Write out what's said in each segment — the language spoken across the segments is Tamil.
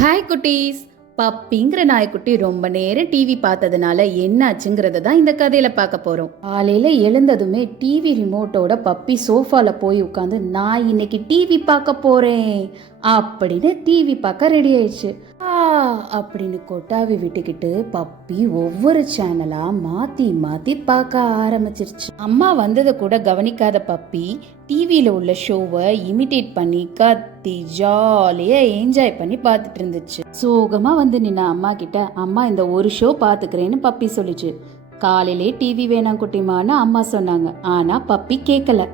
ஹாய் குட்டீஸ். பப்பிங்கிற நாய்க்குட்டி ரொம்ப நேரம் டிவி பார்த்ததுனால என்னாச்சுங்கிறத தான் இந்த கதையில பார்க்க போறோம். காலையில எழுந்ததுமே டிவி ரிமோட்டோட பப்பி சோஃபால போய் உட்காந்து நான் இன்னைக்கு டிவி பார்க்க போறேன். அப்படின்னு டிவி பார்க்க ரெடி ஆயிடுச்சு. ஆ அப்படின்னு கொட்டாவி விட்டுக்கிட்டு பப்பி ஒவ்வொரு சேனலா மாத்தி மாத்தி பார்க்க ஆரம்பிச்சிருச்சு. அம்மா வந்ததை கூட கவனிக்காத பப்பி டிவியில உள்ள ஷோவை இமிட்டேட் பண்ணி கத்தி ஜாலியா என்ஜாய் பண்ணி பார்த்துட்டு இருந்துச்சு. சோகமா வந்து நின்ன அம்மா கிட்ட அம்மா இந்த ஒரு ஷோ பாத்துக்கிறேன்னு பப்பி சொல்லிச்சு. காலையிலே டிவி வேணாம் குட்டிமான்னு அம்மா சொன்னாங்க. ஆனா பப்பி கேட்கல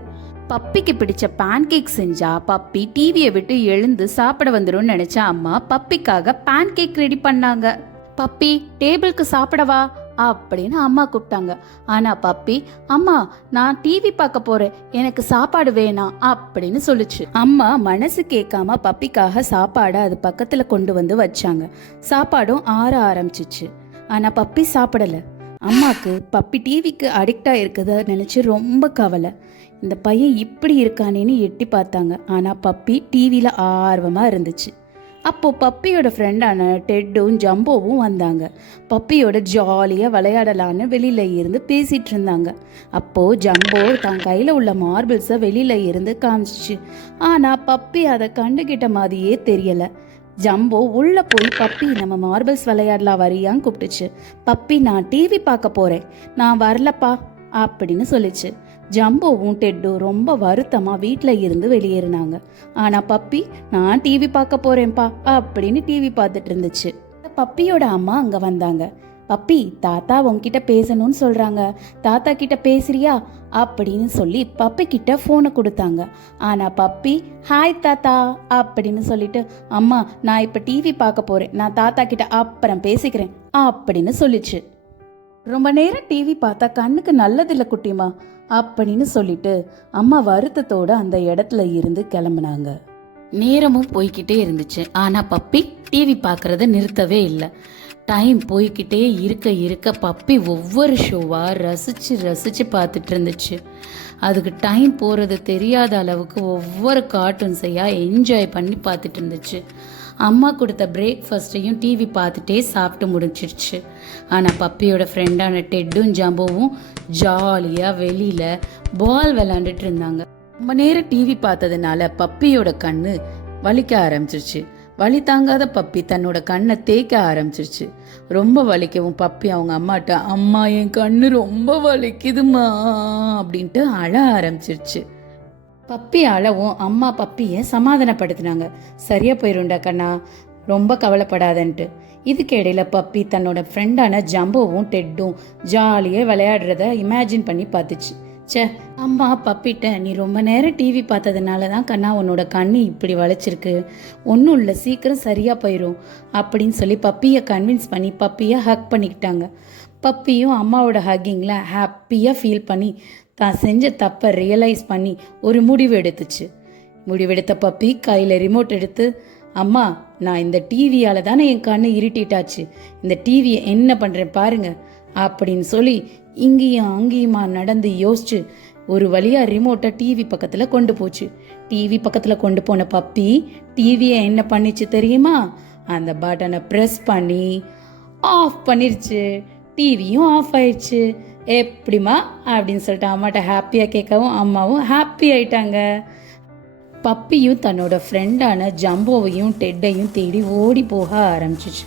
பப்பிக்கு பிடிச்ச பேன்கேக் செஞ்சா பப்பி டிவியை விட்டு எழுந்து சாப்பிட வந்துடும் நினைச்ச அம்மா பப்பிக்காக பேன்கேக் ரெடி பண்ணாங்க. பப்பி டேபிளுக்கு சாப்பிடவா அப்படின்னு அம்மா கூப்பிட்டாங்க. ஆனா பப்பி அம்மா நான் டிவி பார்க்க போறேன். எனக்கு சாப்பாடு வேணாம் அப்படின்னு சொல்லுச்சு. அம்மா மனசு கேட்காம பப்பிக்காக சாப்பாடை அது பக்கத்துல கொண்டு வந்து வச்சாங்க. சாப்பாடும் ஆற ஆரம்பிச்சிச்சு. ஆனா பப்பி சாப்பிடல. அம்மாவுக்கு பப்பி டிவிக்கு அடிக்ட் ஆயிருக்குத நினச்சி ரொம்ப கவலை. இந்த பையன் இப்படி இருக்கானேன்னு எட்டி பார்த்தாங்க. ஆனால் பப்பி டிவியில் ஆர்வமாக இருந்துச்சு. அப்போது பப்பியோட ஃப்ரெண்டான டெட்டும் ஜம்போவும் வந்தாங்க. பப்பியோட ஜாலியாக விளையாடலான்னு வெளியில் இருந்து பேசிகிட்டு இருந்தாங்க. அப்போது ஜம்போ தன் கையில் உள்ள மார்பிள்ஸை வெளியில் இருந்து காமிச்சிச்சு. ஆனால் பப்பி அதை கண்டுகிட்ட மாதிரியே தெரியலை. ஜம்போ உள்ள போய் பப்பி நம்ம மார்பிள்ஸ் விளையாடலாம் வரியான்னு கூப்பிட்டுச்சு. பப்பி நான் டிவி பார்க்க போறேன். நான் வரலப்பா அப்படின்னு சொல்லிச்சு. ஜம்போவும் டெட்டும் ரொம்ப வருத்தமா வீட்டில் இருந்து வெளியேறினாங்க. ஆனா பப்பி நான் டிவி பார்க்க போகிறேன்ப்பா அப்படின்னு டிவி பார்த்துட்டு இருந்துச்சு. பப்பியோட அம்மா அங்க வந்தாங்க. பப்பி தாத்தா உன்கிட்ட பேசணும்னு சொல்றாங்க. தாத்தா கிட்ட பேசுறியா? அப்படின்னு சொல்லி பப்பி கிட்ட ஃபோனை கொடுத்தாங்க. ஆனா பப்பி ஹாய் தாத்தா அப்படின்னு சொல்லிட்டு அம்மா நான் இப்ப டிவி பார்க்க போறேன். நான் தாத்தா கிட்ட அப்புறம் பேசிக்கிறேன் அப்படின்னு சொல்லிச்சு. ரொம்ப நேரம் டிவி பார்த்தா கண்ணுக்கு நல்லதில்ல குட்டிமா அப்படின்னு சொல்லிட்டு அம்மா வருத்தத்தோட அந்த இடத்துல இருந்து கிளம்புனாங்க. நேரமும் போய்கிட்டே இருந்துச்சு. ஆனா பப்பி டிவி பார்க்கறத நிறுத்தவே இல்லை. டைம் போய்கிட்டே இருக்க இருக்க பப்பி ஒவ்வொரு ஷோவாக ரசித்து ரசித்து பார்த்துட்டு இருந்துச்சு. அதுக்கு டைம் போகிறது தெரியாத அளவுக்கு ஒவ்வொரு கார்ட்டூன்ஸையாக என்ஜாய் பண்ணி பார்த்துட்டு இருந்துச்சு. அம்மா கொடுத்த பிரேக்ஃபாஸ்ட்டையும் டிவி பார்த்துட்டே சாப்பிட்டு முடிச்சிருச்சு ஆனால் பப்பியோட ஃப்ரெண்டான டெட்டும் ஜம்போவும் ஜாலியாக வெளியில் பால் விளாண்டுட்டு இருந்தாங்க. ரொம்ப நேரம் டிவி பார்த்ததுனால பப்பியோட கண்ணு வலிக்க ஆரம்பிச்சிருச்சு. வலி தாங்காத பப்பி தன்னோட கண்ணை தேய்க்க ஆரம்பிச்சிருச்சு. ரொம்ப வலிக்கவும் பப்பி அவங்க அம்மாட்ட அம்மா என் கண்ணு ரொம்ப வலிக்குதுமா அப்படின்ட்டு அழ ஆரம்பிச்சிருச்சு. பப்பி அழவும் அம்மா பப்பியை சமாதானப்படுத்தினாங்க. சரியா போயிருண்டா கண்ணா ரொம்ப கவலைப்படாதன்ட்டு. இதுக்கு இடையில பப்பி தன்னோட ஃப்ரெண்டான ஜம்புவும் டெட்டும் ஜாலியாக விளையாடுறத இமேஜின் பண்ணி பார்த்துச்சு. ச்சே அம்மா பப்பிட்ட நீ ரொம்ப நேரம் டிவி பார்த்ததுனால தான் கண்ணா உன்னோட கண்ணு இப்படி வளைச்சிருக்கு. ஒன்றும் இல்லை சீக்கிரம் சரியாக போயிடும் அப்படின்னு சொல்லி பப்பியை கன்வின்ஸ் பண்ணி பப்பியை ஹக் பண்ணிக்கிட்டாங்க. பப்பியும் அம்மாவோட ஹக்கிங்கில் ஹாப்பியாக ஃபீல் பண்ணி தான் செஞ்ச தப்பை ரியலைஸ் பண்ணி ஒரு முடிவு எடுத்துச்சு. முடிவெடுத்த பப்பி கையில் ரிமோட் எடுத்து அம்மா நான் இந்த டிவியால் தானே என் கண்ணு இருட்டிட்டாச்சு. இந்த டிவியை என்ன பண்ணுறேன் பாருங்கள் அப்படின்னு சொல்லி இங்கேயும் அங்கேயுமா நடந்து யோசிச்சு ஒரு வழியா ரிமோட்டை டிவி பக்கத்தில் கொண்டு போச்சு. டிவி பக்கத்தில் கொண்டு போன பப்பி டிவியை என்ன பண்ணிச்சு தெரியுமா? அந்த பட்டனை ப்ரெஸ் பண்ணி ஆஃப் பண்ணிருச்சு. டிவியும் ஆஃப் ஆயிடுச்சு எப்படிமா அப்படின்னு சொல்லிட்டு அம்மாட்ட ஹாப்பியாக கேட்கவும் அம்மாவும் ஹாப்பி ஆயிட்டாங்க. பப்பியும் தன்னோட ஃப்ரெண்டான ஜம்போவையும் டெட்டையும் தேடி ஓடி போக ஆரம்பிச்சிச்சு.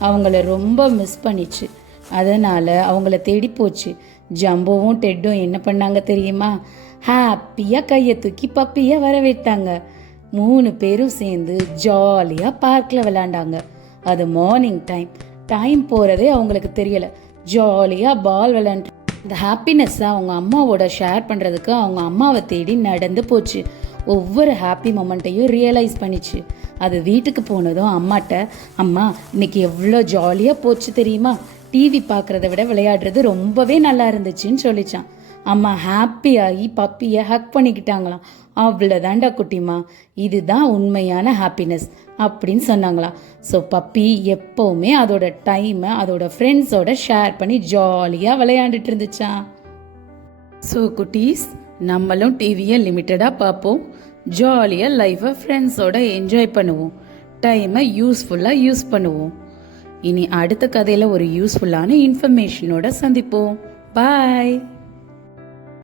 அவங்கள ரொம்ப மிஸ் பண்ணிச்சு. அதனால் அவங்கள தேடி போச்சு. ஜம்போவும் டெட்டும் என்ன பண்ணாங்க தெரியுமா? ஹாப்பியாக கையை தூக்கி பப்பியாக வரவேற்றாங்க மூணு பேரும் சேர்ந்து ஜாலியாக பார்க்கில் விளாண்டாங்க. அது மார்னிங் டைம் டைம் போகிறதே அவங்களுக்கு தெரியல. ஜாலியாக பால் விளாண்டு இந்த ஹாப்பினஸ்ஸை அவங்க அம்மாவோட ஷேர் பண்ணுறதுக்கு அவங்க அம்மாவை தேடி நடந்து போச்சு. ஒவ்வொரு ஹாப்பி மொமெண்ட்டையும் ரியலைஸ் பண்ணிச்சு. அது வீட்டுக்கு போனதும் அம்மாட்ட அம்மா இன்னைக்கு எவ்வளோ ஜாலியாக போச்சு தெரியுமா? டிவி பார்க்குறத விட விளையாடுறது ரொம்பவே நல்லா இருந்துச்சுன்னு சொல்லிச்சான். அம்மா ஹாப்பியாகி பப்பியை ஹக் பண்ணிக்கிட்டாங்களாம். அவ்வளோதாண்டா குட்டிமா இதுதான் உண்மையான ஹாப்பினஸ் அப்படின்னு சொன்னாங்களாம். ஸோ பப்பி எப்போவுமே அதோட டைமை அதோட ஃப்ரெண்ட்ஸோட ஷேர் பண்ணி ஜாலியாக விளையாண்டுட்டு இருந்துச்சான் ஸோ குட்டீஸ் நம்மளும் டிவியை லிமிட்டடாக பார்ப்போம். ஜாலியாக லைஃப்பை ஃப்ரெண்ட்ஸோட என்ஜாய் பண்ணுவோம். டைமை யூஸ்ஃபுல்லாக யூஸ் பண்ணுவோம். இனி அடுத்த கதையில் ஒரு யூஸ்ஃபுல்லான இன்ஃபர்மேஷனோட சந்திப்போம். பாய்